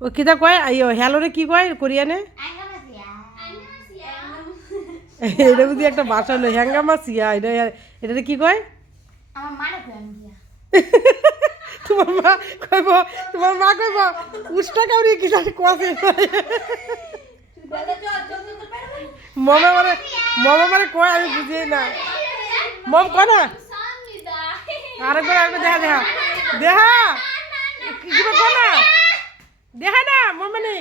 ও কিতা কয় আইও হ্যালো রে কি কয় কোরিয়ানে এটা বুঝি একটা ভাষা হলো হ্যাঙ্গামাসিয়া এটা এটা কি কয় আমার মারে কই আমি দিয়া তোমার মা কইব তোমার মা কইব উষ্টা কাউরি কি জানি কোয়াছে মামা মানে কয় আমি বুঝি না মম কয় না আরেকবার দেখা দেখা দেখা কিবা কয় না দেখা না মম মানে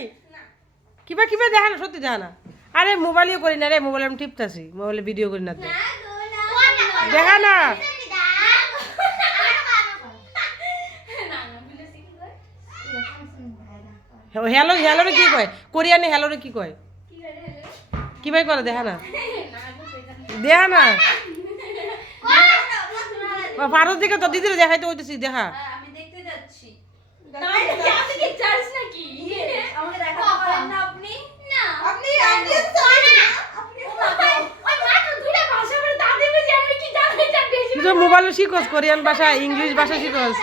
কিবা কিবা দেখা না সত্যি দেখা না আরে মোবাইলেও করি না রে মোবাইলে আমি টিপতাছি মোবাইলে ভিডিও করি না তো দেখা না হ্যালো হ্যালো রে কি কয় কোরিয়ানে হ্যালো রে কি কয় কি ভাই করে দেখা না দেখা না ভারত দিকে তো দিদিরে দেখাইতে হইতেছি দেখা আমি দেখতে যাচ্ছি আপনি কি চার্জ নাকি আমাকে দেখাতে পারেন না আপনি না আপনি আপনি ওই মাত্র দুইটা ভাষা বলে দাদি বুঝি আমি কি জানি না বেশি তুই মোবাইলে শিখোস কোরিয়ান ভাষা ইংলিশ ভাষা শিখোস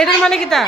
এটার মানে কি তা